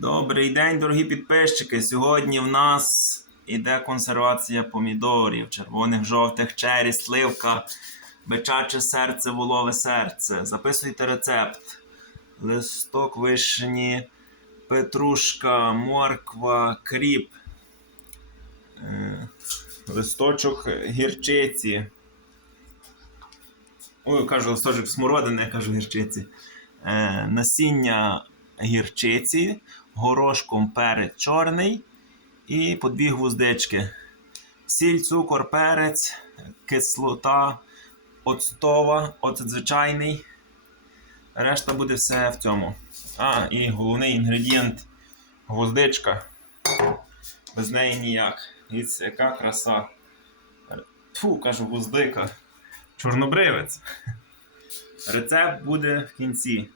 Добрий день, дорогі підписчики. Сьогодні в нас іде консервація помідорів, червоних, жовтих, чері, сливка, бичаче серце, волове серце. Записуйте рецепт. Листок вишні, петрушка, морква, кріп, е, листочок гірчиці. Ой, кажу листочок смородини, я кажу гірчиці. Е, насіння гірчиці, горошком перець чорний і по дві гвоздички. Сіль, цукор, перець, кислота, оцтова, оцет звичайний. Решта буде все в цьому. А, і головний інгредієнт гвоздичка. Без неї ніяк. Дивіться, яка краса. Фу, кажу, гвоздика. Чорнобривець. Рецепт буде в кінці.